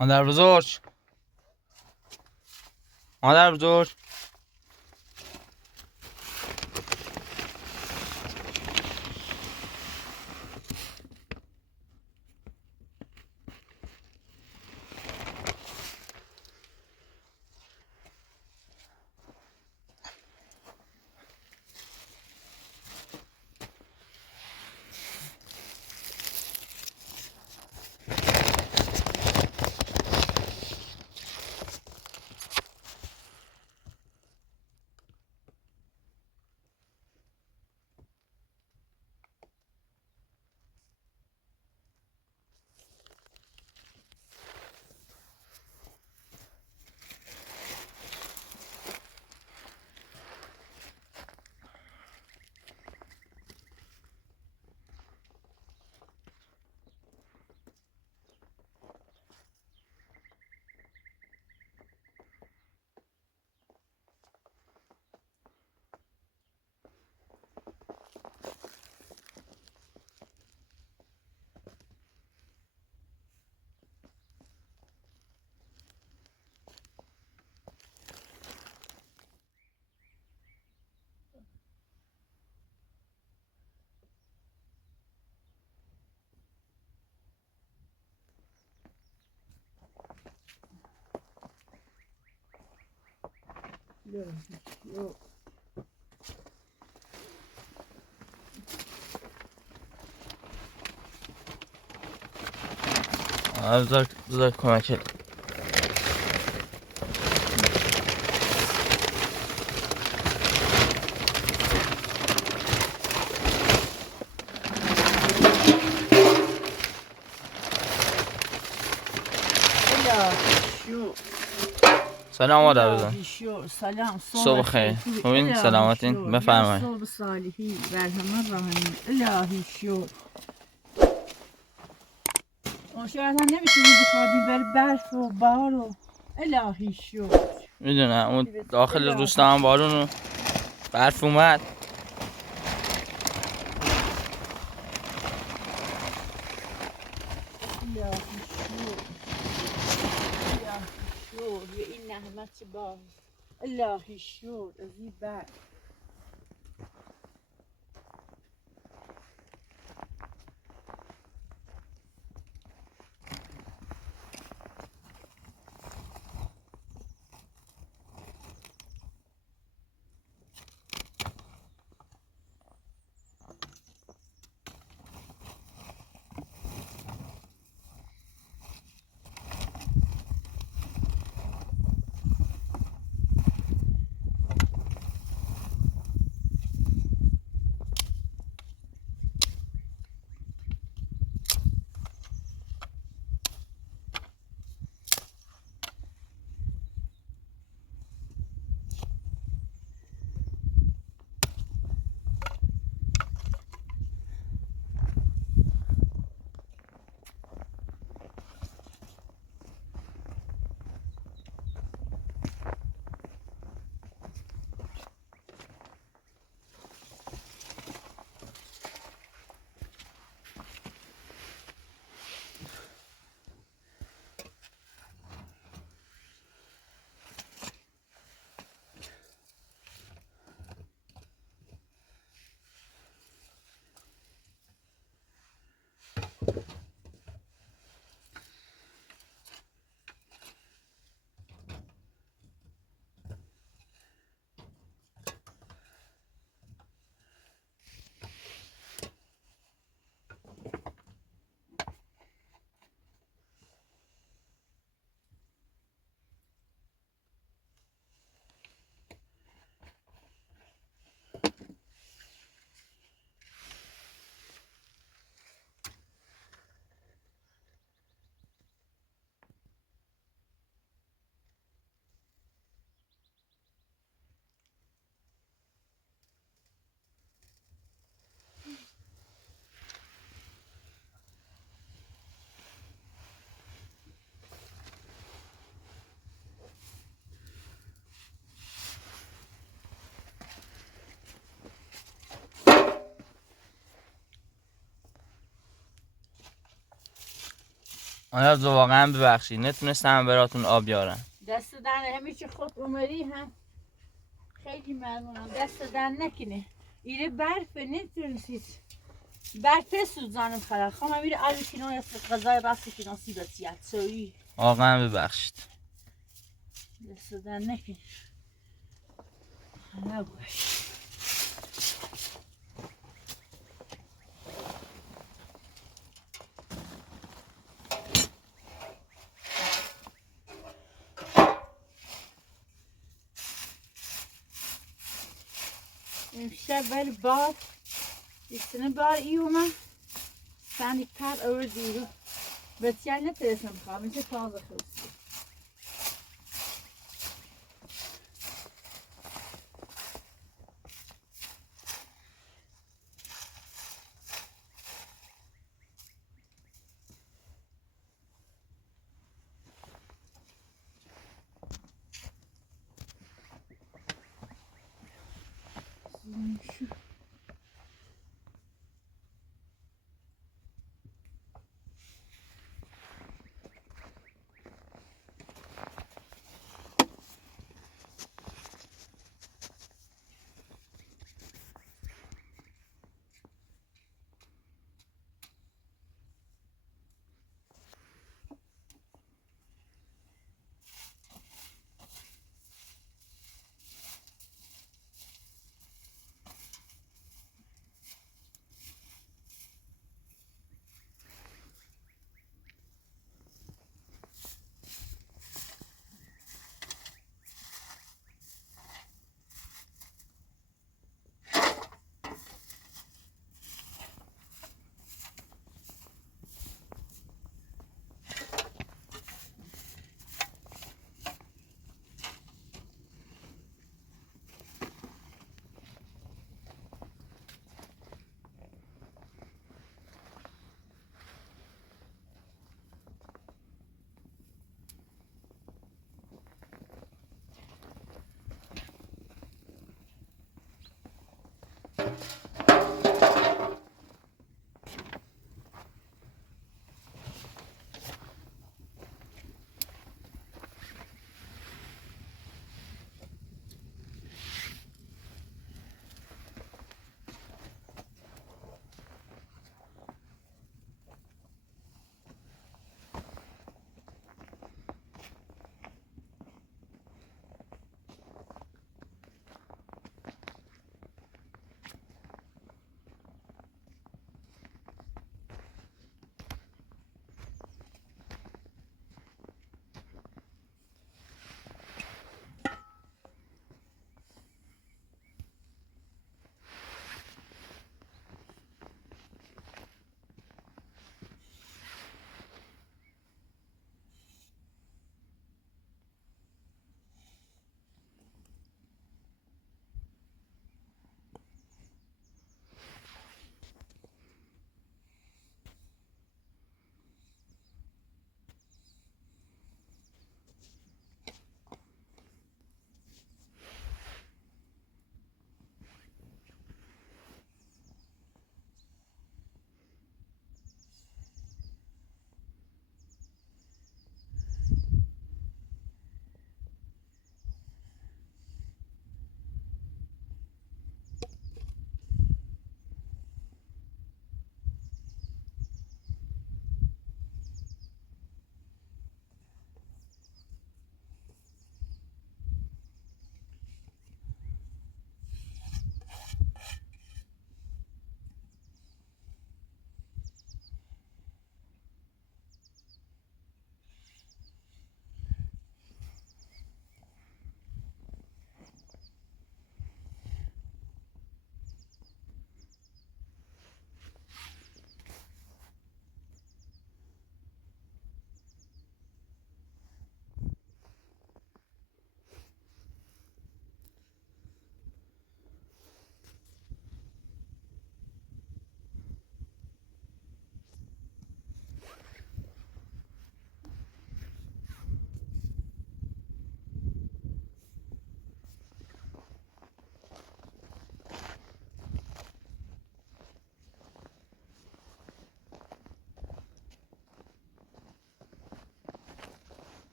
مادر بزرگ، مادر بزرگ. بذار کمک. سلام مادر بزن. سلام صبح خیر. خوبین؟ سلامتین؟ بفرمایید. صبح صالحی برهمه راهنمون. الهی شو اون شاید هم نمیتونی بخوابی بر برف و بار و الهی شو. میدونم اون داخل روستا هم بارون و برف اومد. الهی شو یه این نحمت باز الهی شو از این برف. آیا واقعا ببخشید نتونستم براتون آب بیارم. دست در همه چی خود اومدی هم خیلی ممنونم. دست در نکنه. ایره برف نتونستید برف سوزانم خلا خواهم میره آلو کنون غذای راستی که نصیبت زیاد سوری واقعا ببخشید. دست در نکنه. خلا باش. امشب بر بار یه بار ایومه سندی پر اوور دیرو بسیار نترسم بخواه میشه تازه خوستی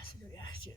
دست رو یخچال.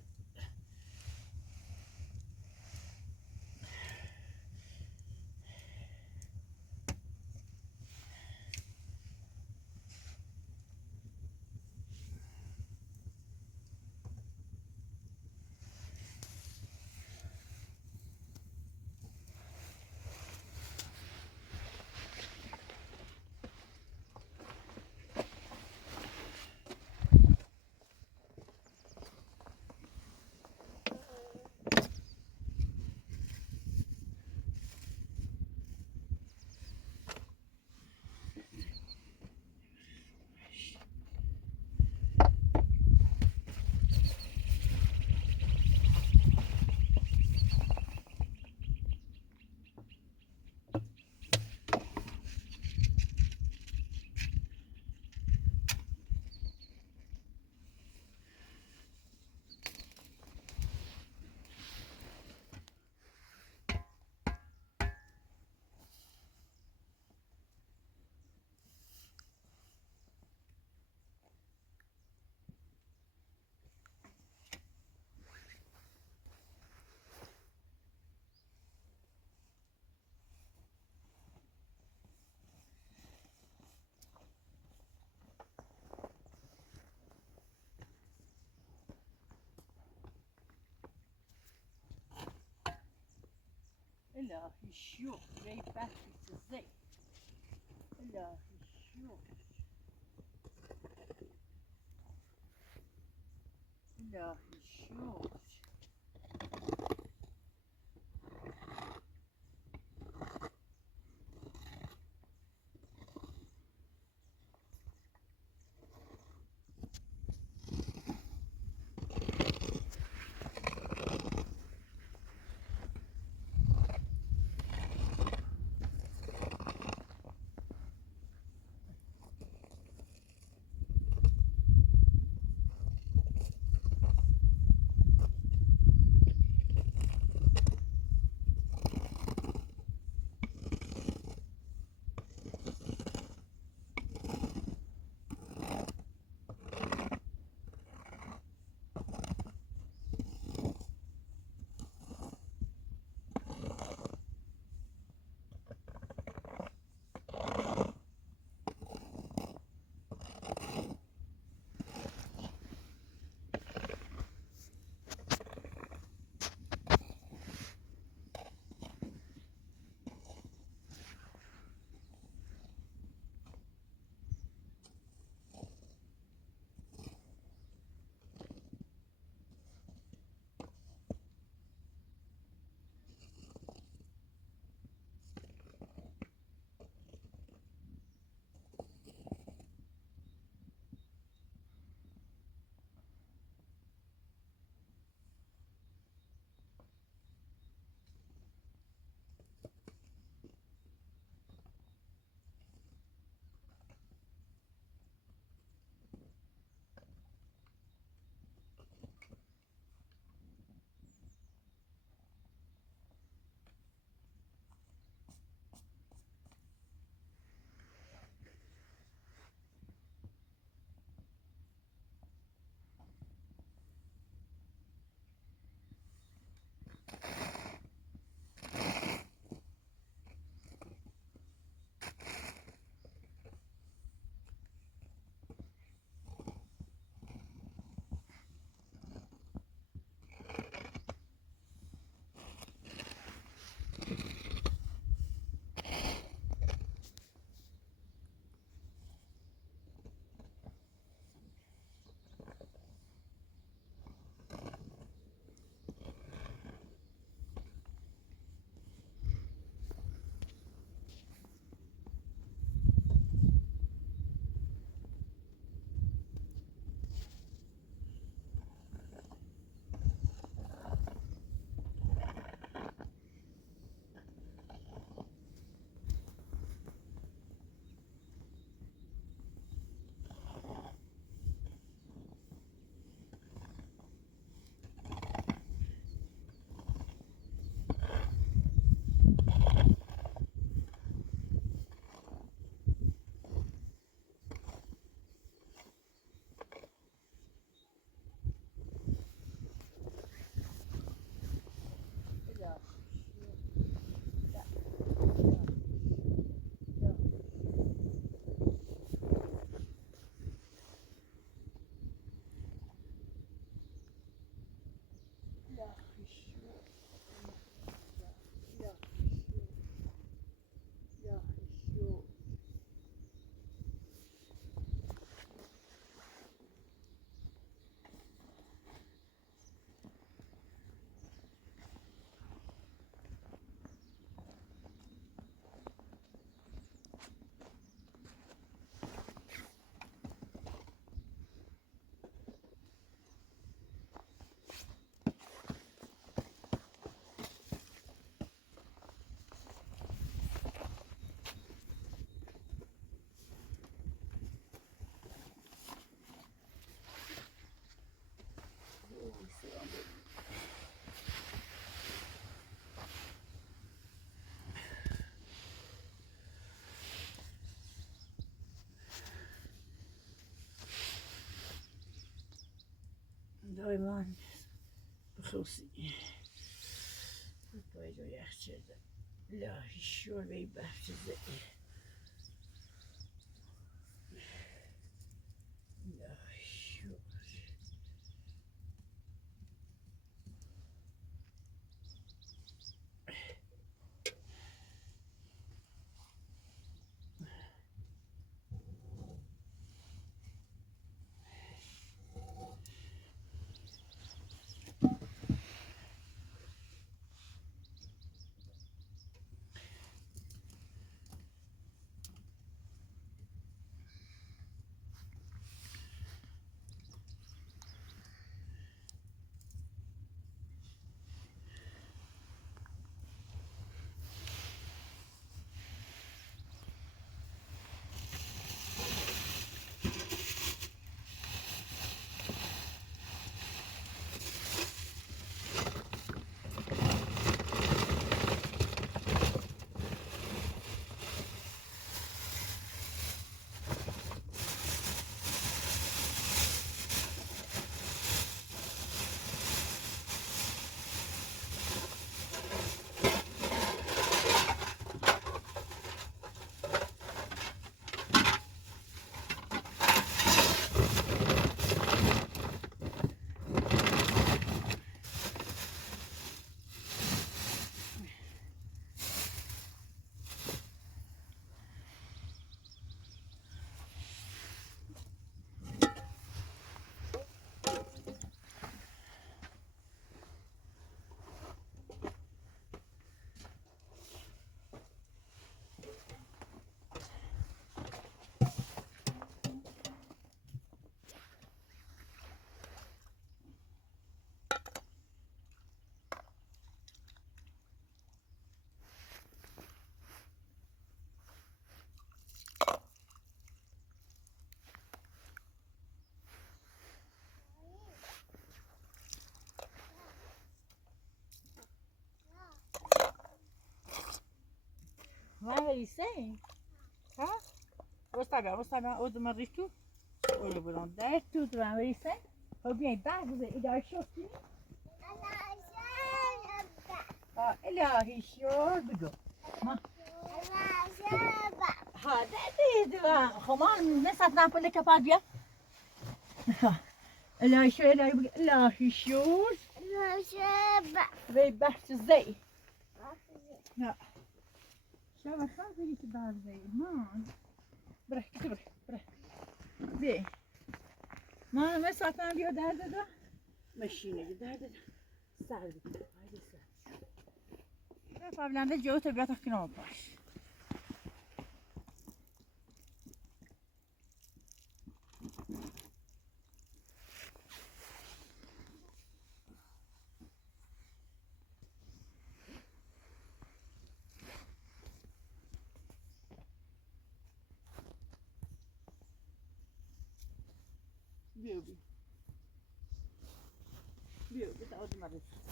الهی شو ری بحثی زی الهی شو الهی شو وای من بخوصی باید رو یخ چرده لاهی شور بی بحثیزه لاهی شور What are you saying? Huh? What's that? What's that? Oh, the maritu. Oh, the one there too. What are you saying? Oh, bien, back with it. Are you sure? إلهي شور بقو هذا دي خمان نسات ناكل لك فاضية إلهي شور إلهي شور زي بحث زي لا شو خافي تبع زي ما برح كتبر برح بيه ما نسات ناكل ده مشينا ده سعد هاي سعد Pavlanda gdzieś to biata knopasz. Biubi. Biubi, to od Marysi.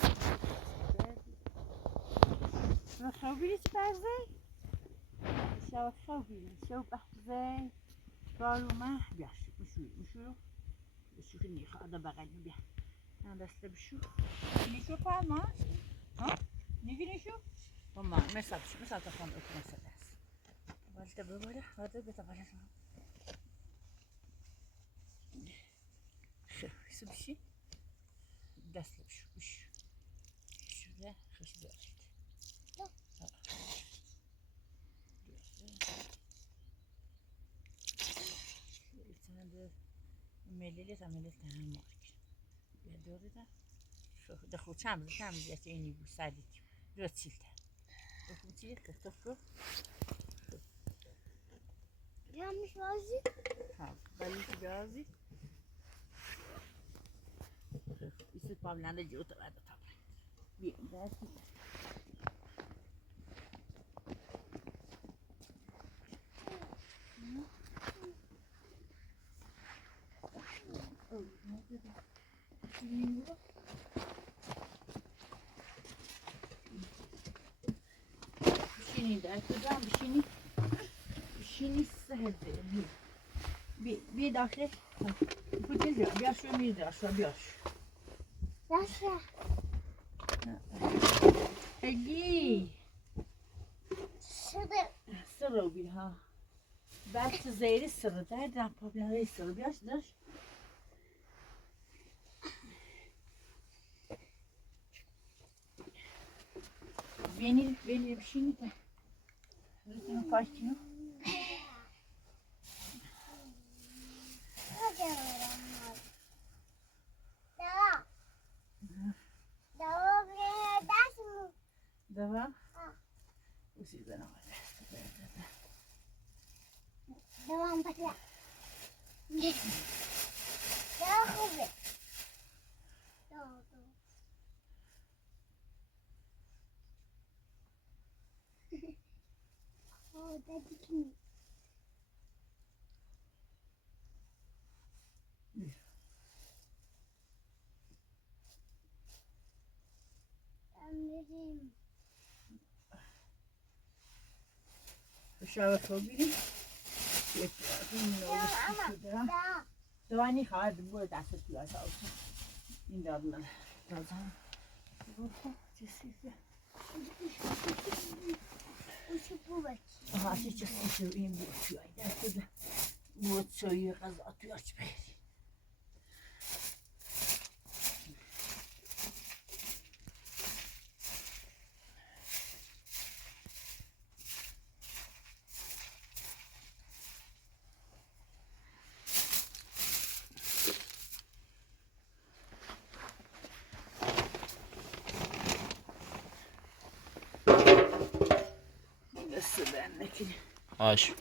ما خوابیدی چی برزه؟ شو خوابیدی شو بحزه بارو ما بیاش مشو بشو که نیخ آده بغلی بیا من دسته بشو نیشو پا ما ها نیگی نیشو با ما مثل تخوان اکو مثل دست والده بباره واده بتفاله خب ایسو بشی دست بشو شده خوش دارید ملیت عملیت هم مارک بیا دوره ده شو دخو چند دیگه اینی بود سعدی دو چیلته دخو چیه کتفو یا مش بازی ها ولی چی بازی ایست پاولنده جو تو بعد تا بیا دستی بشینی در کجا بشینی سهل بی داخل بودی بیا شو میز داشت بیاش Nasıl? Egi. Şurada. Sırı bir ha. Belki zehri sırı. Derden problemleri sırı. Biraz. Benim bir şey mi de? Rütünün kaç kilo? Hadi öğrenmez. Devam. Devam edersin mi? Devam. Ha. Bu sizden ama. Devam başla. Devam hadi. Devam. Orada dikme. Anladım. Aşağı bakabilirim. Devam. دوانی خواهد بود دست توی سالسın. این دادلر دادم. Uçu bu bak. Aha çiçek şu in bu şu ay derse bu çayı gaz atıyor aç be. Nasıl ben ne ki? Aş.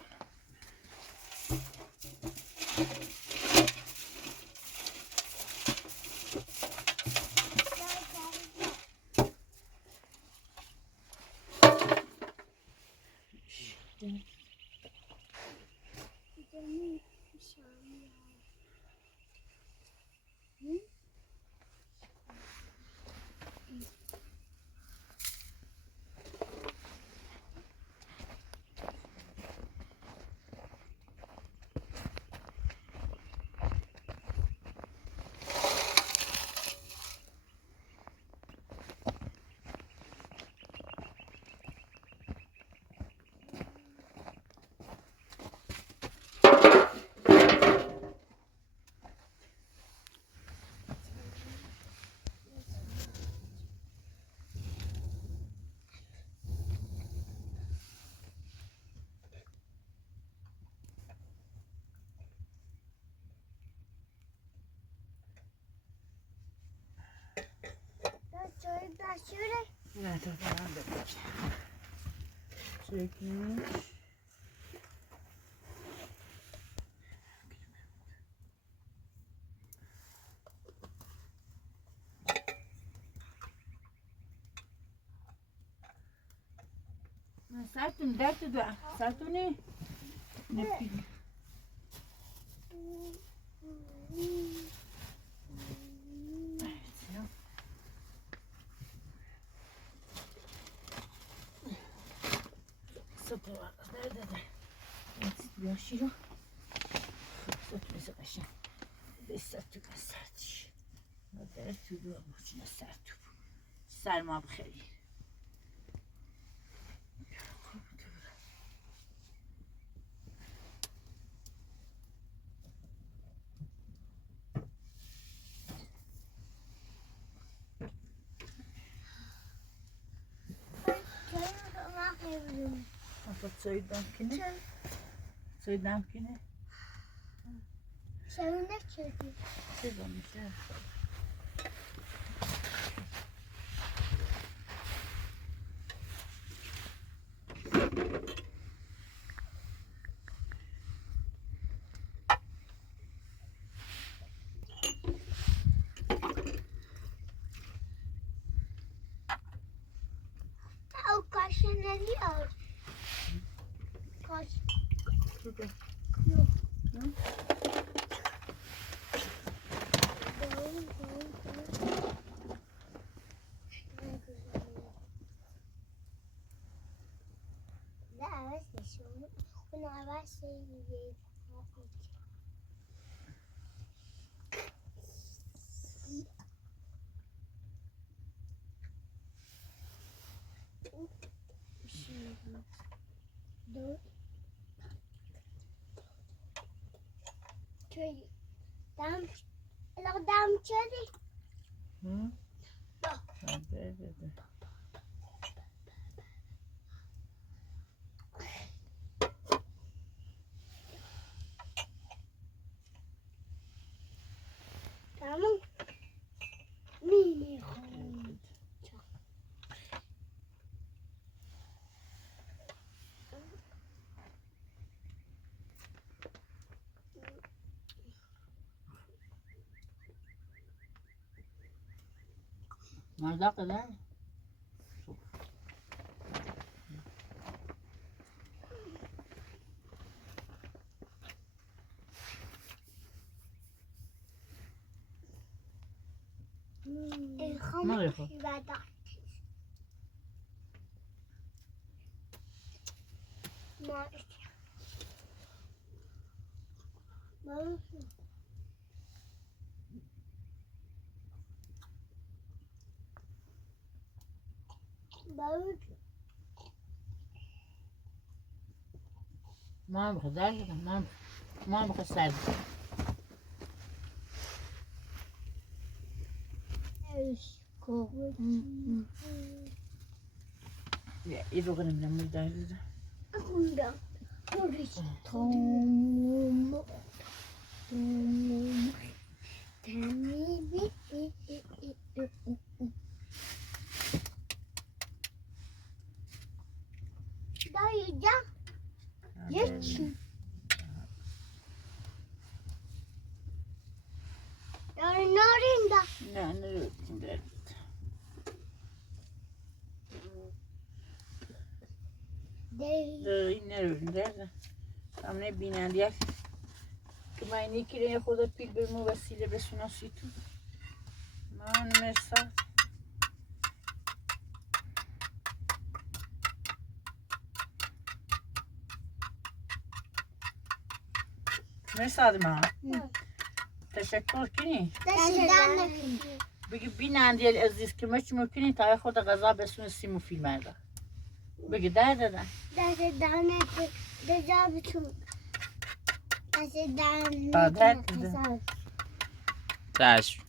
Şöyle. Evet ben de bak. Çekmiş. Sertun derdi de. Sertuni. Ne pil. Evet ya. Sapı var. Nerede de? Evet, bir aşırı. Satması aşağı. Beş sertü ben sertiş. Madem tüdü amucuna sertü. Selma bخير. Soy damkini. Soy damkini. Şöyle çekil. Siz olmuş ya. O kaşınıyor. Kaş. Şurada. Yok. Hı? لا بس شو كنا بس دم شدی تمام میخوام مذاق ده ما يخو. ما بخدار ما بخسر این رو کنم نمور دارده یکی نارینده نه نرودیم این نرودیم درده همونه بیننده هست که من اینی که خود پیل برمو وسیله بسوناسی تو من مثل مرساد ما تشکر کنی بگی بیننده عزیز که مچ ممکنی تا خود غذا بسونه سیمو فیلم مرده بگی ده دادن دجابتون چشم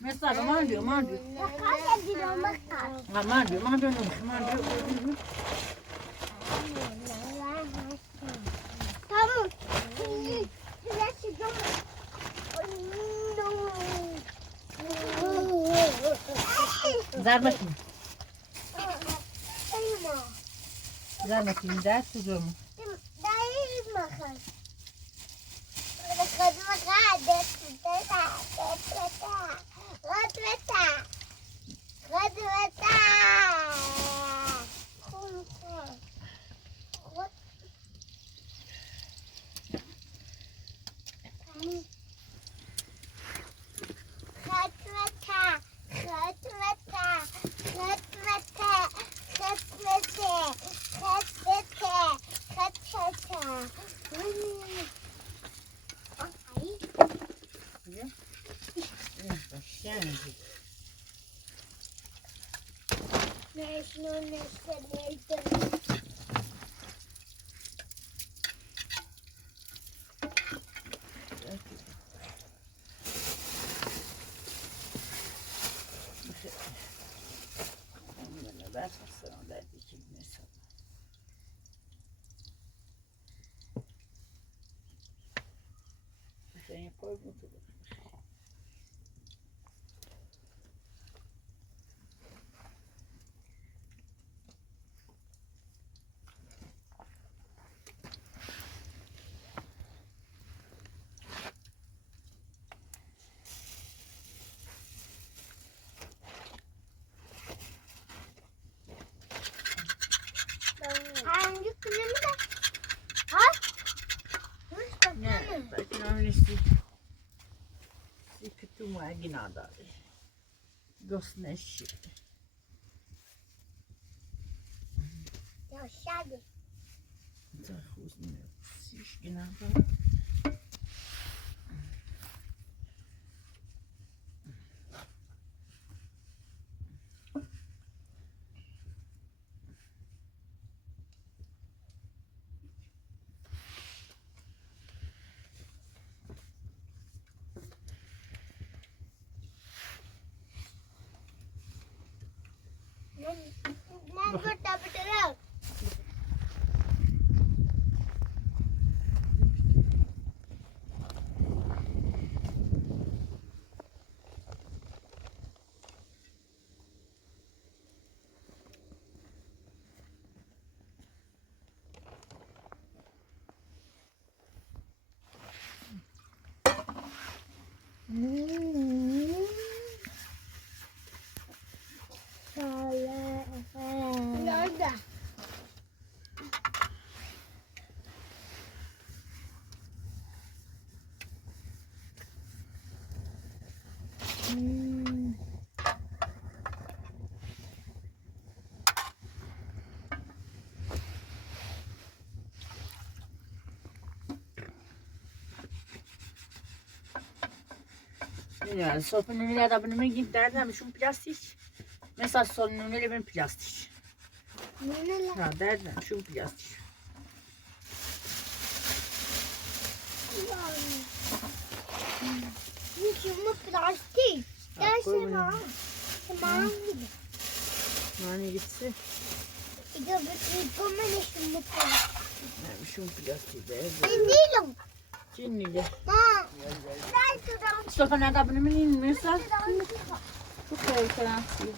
مرساد ماندو زرمتون دست تو جمع میرسی که تو مگی نداری گسنشی یا شده تا خوز میرسیش که نداری من گفتم بدرم nerede? Yani sofra nüneler de bunu git derdim şu plastik. Mesela son nüneler ben plastik. Neler? Ha derdim şu plastik. Şunu plastik. Dersene. Tamam gibi. Yani gitsin. İşte bir komene şunu plastik. Yani şu plastik de. Ben değilim. Cinniyle. Ha. Nerede? Sofra nerede bunu mesela? Çok güzel plastik.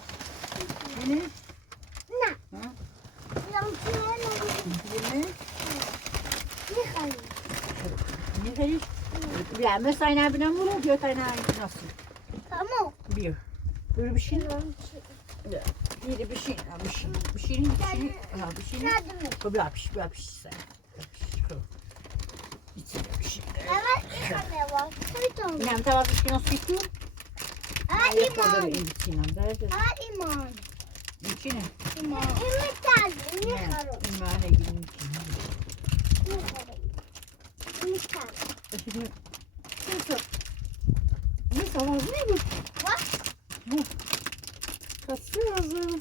Ne? Ne? Ha? Ne? Ne? Ne hayır? Ne hayır? Ya mesela ne bileyim bunu diyor tane nasıl? Tamam. Bir. Böyle bir şey. Bir bir şey. Bir şey. Nerede mi? Bu bir şey sen. İçinde bir şey. Evet, bir tane var. Bir tane. Ne tamam bir şey nasıl yıkıyor? Limon. İçine. Limon. İçine. Limon. Ümit geldi. Ne karı? İmane gibi. Ne karı? Ümit geldi. Şimdi ne sabah ne bu? Bak. Kasıyoruz.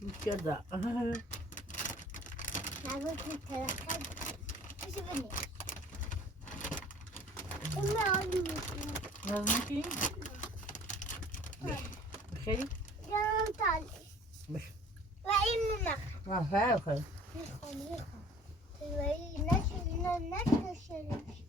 Bu kadar. Nerede bir tarafta? Nasıl beni? Onu alıyorum. Yazmak iyi. Bakayım. Yarım tane. Bak. Ve immek. Ha ha ha. Nasıl söylemiş?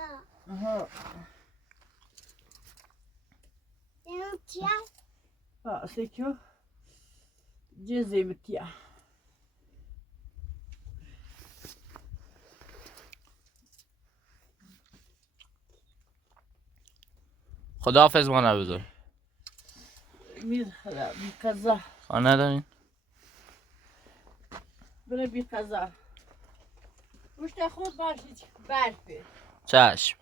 Ha. Aha. Ah, c'est que cezemi ya. خداحافظ مادر بزرگ. Bir kaza. آن ندارین؟ بله بی قضا پشت خود باشید برفه چشم.